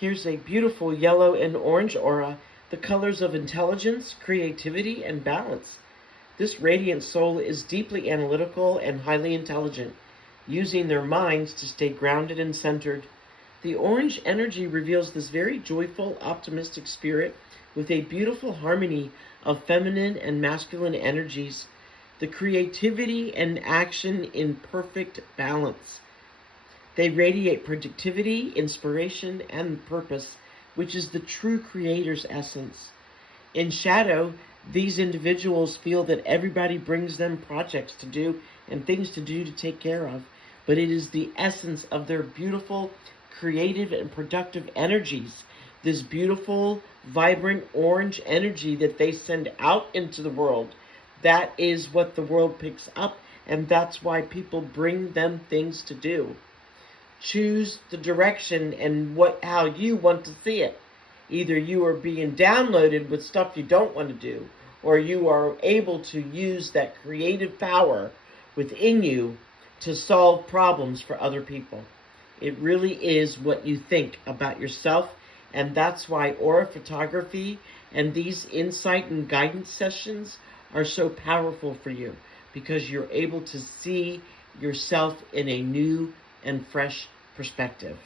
Here's a beautiful yellow and orange aura, the colors of intelligence, creativity, and balance. This radiant soul is deeply analytical and highly intelligent, using their minds to stay grounded and centered. The orange energy reveals this very joyful, optimistic spirit with a beautiful harmony of feminine and masculine energies, the creativity and action in perfect balance. They radiate productivity, inspiration, and purpose, which is the true creator's essence. In shadow, these individuals feel that everybody brings them projects to do and things to do to take care of, but it is the essence of their beautiful, creative, and productive energies, this beautiful, vibrant orange energy that they send out into the world. That is what the world picks up, and that's why people bring them things to do. Choose the direction and how you want to see it. Either you are being downloaded with stuff you don't want to do, or you are able to use that creative power within you to solve problems for other people. It really is what you think about yourself, and that's why aura photography and these insight and guidance sessions are so powerful for you, because you're able to see yourself in a new and fresh perspective.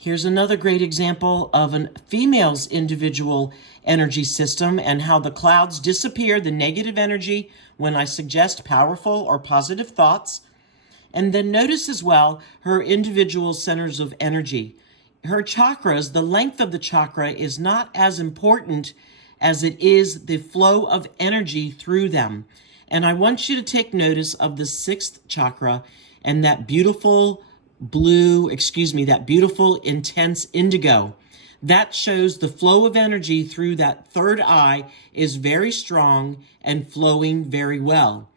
Here's another great example of a female's individual energy system and how the clouds disappear, the negative energy, when I suggest powerful or positive thoughts. And then notice as well her individual centers of energy. her chakras, the length of the chakra is not as important as it is the flow of energy through them. And I want you to take notice of the sixth chakra and that beautiful that beautiful intense indigo. That shows the flow of energy through that third eye is very strong and flowing very well.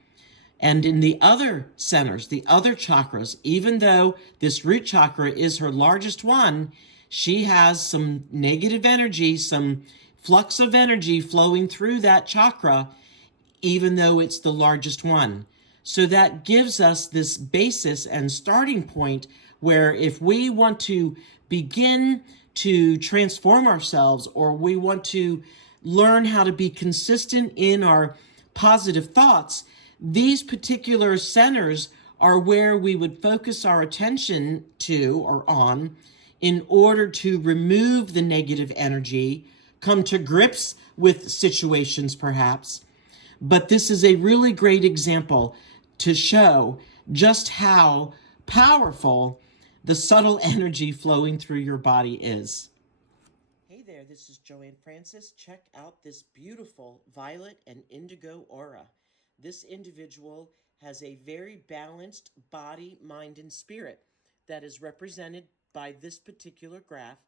And in the other centers, the other chakras, even though this root chakra is her largest one, she has some negative energy, some flux of energy flowing through that chakra, even though it's the largest one. So that gives us this basis and starting point where if we want to begin to transform ourselves, or we want to learn how to be consistent in our positive thoughts, these particular centers are where we would focus our attention to or on in order to remove the negative energy, come to grips with situations perhaps. But this is a really great example to show just how powerful the subtle energy flowing through your body is. Hey there, this is Joanne Francis. Check out this beautiful violet and indigo aura. This individual has a very balanced body, mind, and spirit that is represented by this particular graph.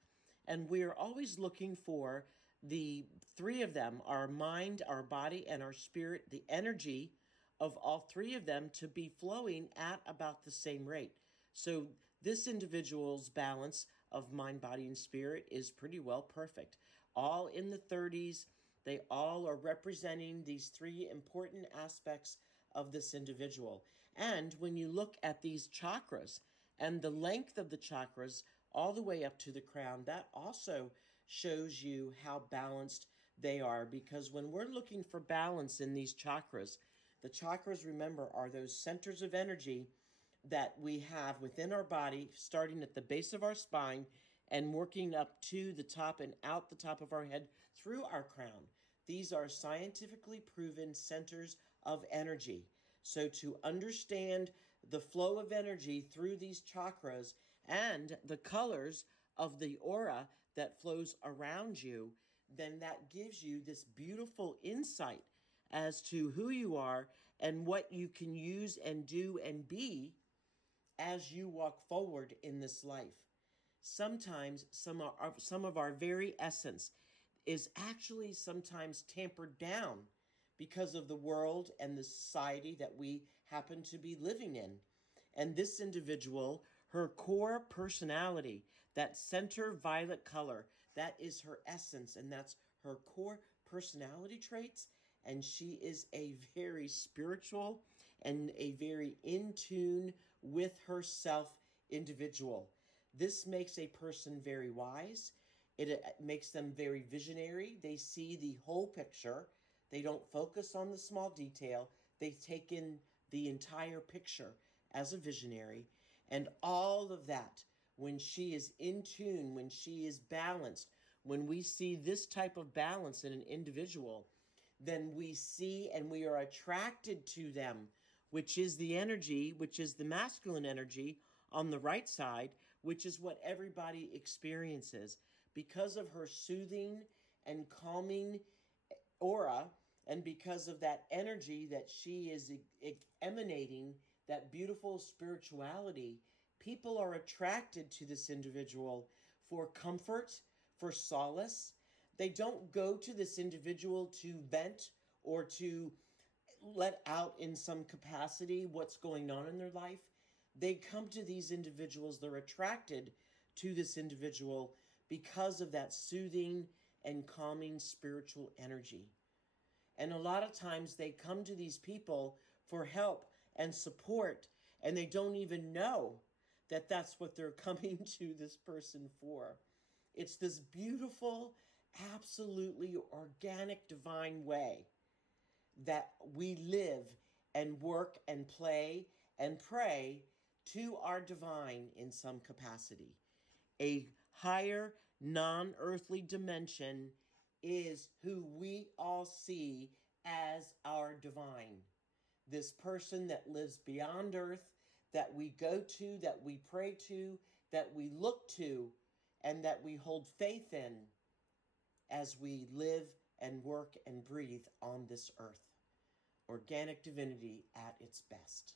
And we are always looking for the three of them, our mind, our body, and our spirit, the energy of all three of them to be flowing at about the same rate. So this individual's balance of mind, body, and spirit is pretty well perfect. All in the 30s, they all are representing these three important aspects of this individual. And when you look at these chakras and the length of the chakras all the way up to the crown, that also shows you how balanced they are. Because when we're looking for balance in these chakras, the chakras, remember, are those centers of energy that we have within our body, starting at the base of our spine and working up to the top and out the top of our head through our crown. These are scientifically proven centers of energy. So to understand the flow of energy through these chakras and the colors of the aura that flows around you, then that gives you this beautiful insight as to who you are and what you can use and do and be as you walk forward in this life. Sometimes some of our very essence is actually sometimes tampered down because of the world and the society that we happen to be living in. And this individual, her core personality, that center violet color, that is her essence, and that's her core personality traits. And she is a very spiritual and a very in tune with herself individual. This makes a person very wise. It makes them very visionary. They see the whole picture. They don't focus on the small detail. They take in the entire picture as a visionary. And all of that, when she is in tune, when she is balanced, when we see this type of balance in an individual, then we see and we are attracted to them, which is the energy, which is the masculine energy on the right side, which is what everybody experiences. Because of her soothing and calming aura, and because of that energy that she is emanating, that beautiful spirituality, people are attracted to this individual for comfort, for solace. They don't go to this individual to vent or to let out in some capacity what's going on in their life. They come to these individuals, they're attracted to this individual because of that soothing and calming spiritual energy. And a lot of times they come to these people for help and support, and they don't even know that that's what they're coming to this person for. It's this beautiful, absolutely organic, divine way that we live and work and play and pray to our divine in some capacity. A higher, non earthly dimension is who we all see as our divine. This person that lives beyond earth, that we go to, that we pray to, that we look to and that we hold faith in as we live and work and breathe on this earth. Organic divinity at its best.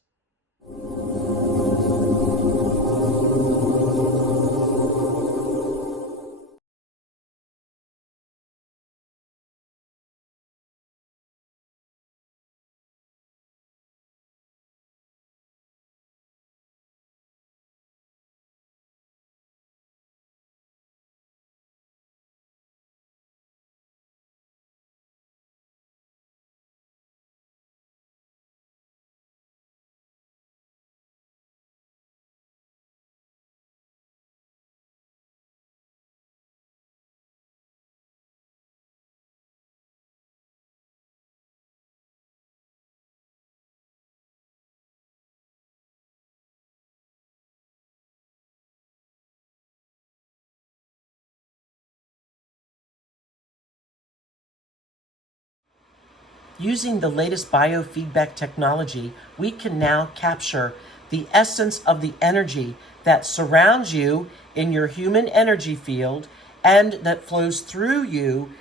Using the latest biofeedback technology, we can now capture the essence of the energy that surrounds you in your human energy field and that flows through you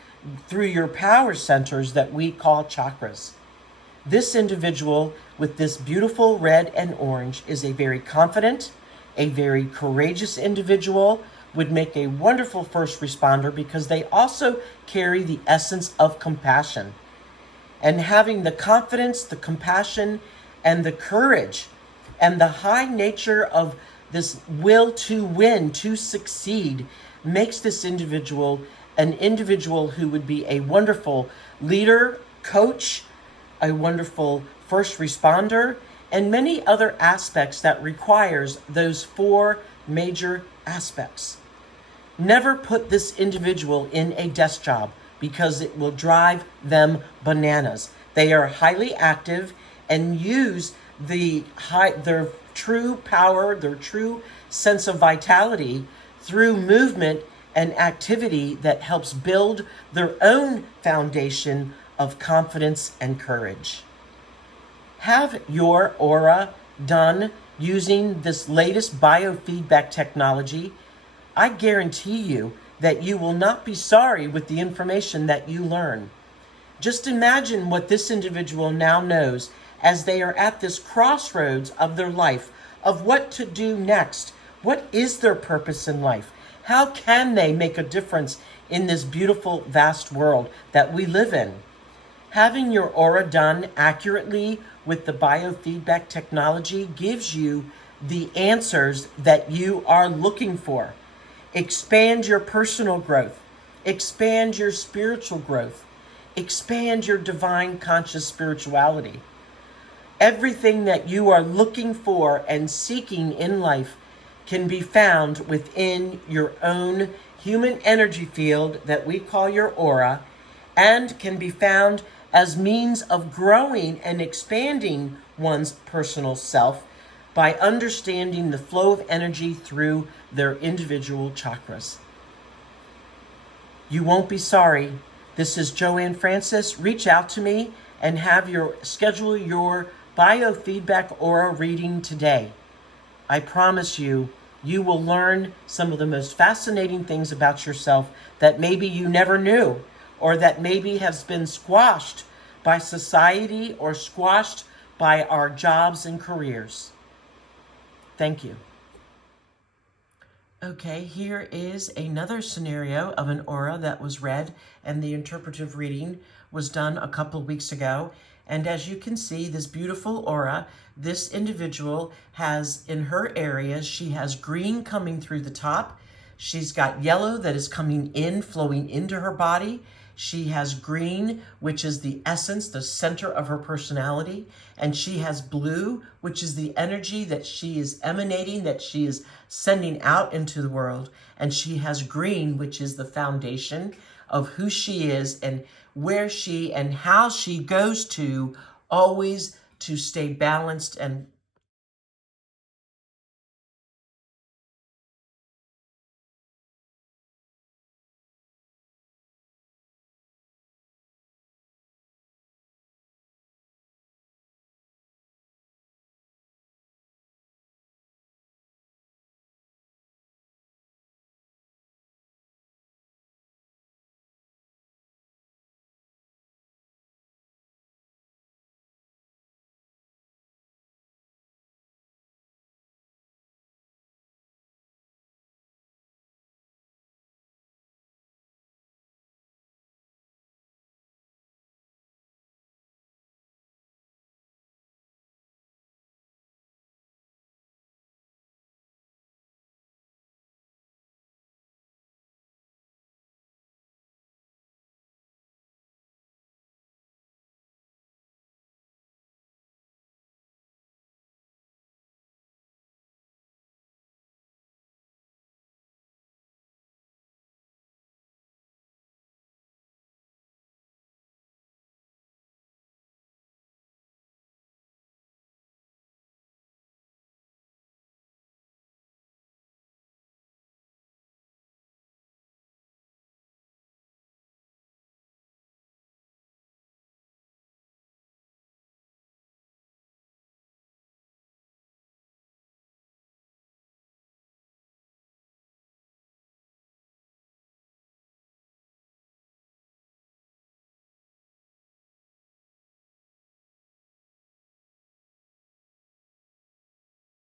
through your power centers that we call chakras. This individual with this beautiful red and orange is a very confident, a very courageous individual, would make a wonderful first responder because they also carry the essence of compassion. And having the confidence, the compassion, and the courage, and the high nature of this will to win, to succeed, makes this individual an individual who would be a wonderful leader, coach, a wonderful first responder, and many other aspects that requires those 4 major aspects. Never put this individual in a desk job, because it will drive them bananas. They are highly active and use their true power, their true sense of vitality through movement and activity that helps build their own foundation of confidence and courage. Have your aura done using this latest biofeedback technology. I guarantee you that you will not be sorry with the information that you learn. Just imagine what this individual now knows as they are at this crossroads of their life, of what to do next. What is their purpose in life? How can they make a difference in this beautiful, vast world that we live in? Having your aura done accurately with the biofeedback technology gives you the answers that you are looking for. Expand your personal growth. Expand your spiritual growth. Expand your divine conscious spirituality. Everything that you are looking for and seeking in life can be found within your own human energy field that we call your aura, and can be found as means of growing and expanding one's personal self by understanding the flow of energy through their individual chakras. You won't be sorry. This is Joanne Francis. Reach out to me and schedule your biofeedback aura reading today. I promise you, you will learn some of the most fascinating things about yourself that maybe you never knew, or that maybe has been squashed by society or squashed by our jobs and careers. Thank you. Okay, here is another scenario of an aura that was read, and the interpretive reading was done a couple of weeks ago. And as you can see, this beautiful aura, this individual has in her areas, she has green coming through the top. She's got yellow that is coming in, flowing into her body. She has green, which is the essence, the center of her personality. And she has blue, which is the energy that she is emanating, that she is sending out into the world. And she has green, which is the foundation of who she is and where she and how she goes to always to stay balanced and